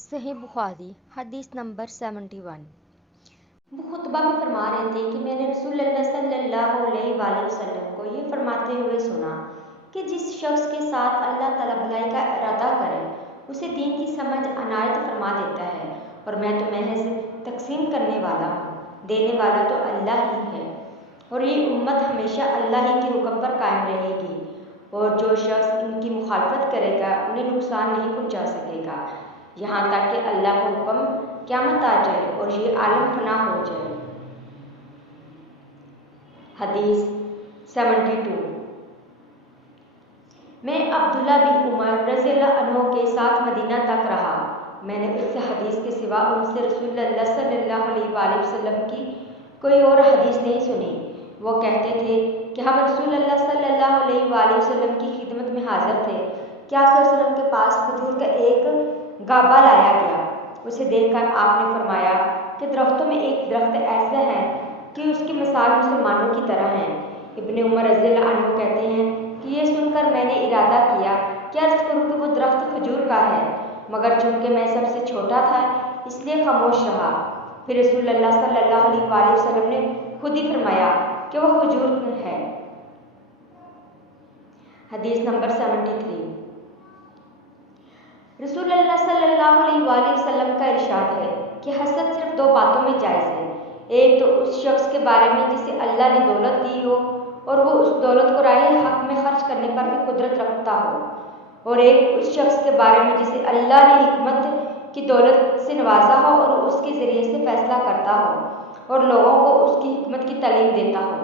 صحیح بخاری حدیث نمبر 71۔ وہ خطبہ میں فرما رہے تھے کہ میں نے رسول اللہ صلی اللہ علیہ وآلہ وسلم کو یہ فرماتے ہوئے سنا کہ جس شخص کے ساتھ اللہ تعالیٰ بھلائی کا ارادہ کرے اسے دین کی سمجھ عنایت فرما دیتا ہے، اور میں تو محض تقسیم کرنے والا ہوں، دینے والا تو اللہ ہی ہے، اور یہ امت ہمیشہ اللہ ہی کے حکم پر قائم رہے گی، اور جو شخص ان کی مخالفت کرے گا انہیں نقصان نہیں پہنچا سکے گا یہاں تک کہ اللہ کا حکم قیامت آ جائے اور یہ عالم فنا ہو جائے۔ حدیث 72۔ میں عبداللہ بن عمر رضی اللہ عنہ کے ساتھ مدینہ تک رہا۔ میں نے اس حدیث کے سوا ان سے رسول اللہ صلی اللہ علیہ وآلہ وسلم کی کوئی اور حدیث نہیں سنی۔ وہ کہتے تھے کہ ہم رسول اللہ صلی اللہ علیہ وآلہ وسلم کی خدمت میں حاضر تھے کہ آپ صلی اللہ علیہ وسلم کے پاس کھجور کا ایک گابا لایا گیا۔ اسے دیکھ کر آپ نے فرمایا کہ درختوں میں ایک درخت ایسا ہے کہ اس کی مثال مسلمانوں کی طرح ہے۔ ابن عمر رضی اللہ عنہ کہتے ہیں کہ یہ سن کر میں نے ارادہ کیا کہ عرض کروں کہ وہ درخت کھجور کا ہے، مگر چونکہ میں سب سے چھوٹا تھا اس لیے خاموش رہا۔ پھر رسول اللہ صلی اللہ علیہ وآلہ وسلم نے خود ہی فرمایا کہ وہ کھجور ہے۔ حدیث نمبر 73۔ رسول اللہ صلی اللہ علیہ وآلہ وسلم کا ارشاد ہے کہ حسد صرف دو باتوں میں جائز ہے، ایک تو اس شخص کے بارے میں جسے اللہ نے دولت دی ہو اور وہ اس دولت کو راہ حق میں خرچ کرنے پر بھی قدرت رکھتا ہو، اور ایک اس شخص کے بارے میں جسے اللہ نے حکمت کی دولت سے نوازا ہو اور اس کے ذریعے سے فیصلہ کرتا ہو اور لوگوں کو اس کی حکمت کی تعلیم دیتا ہو۔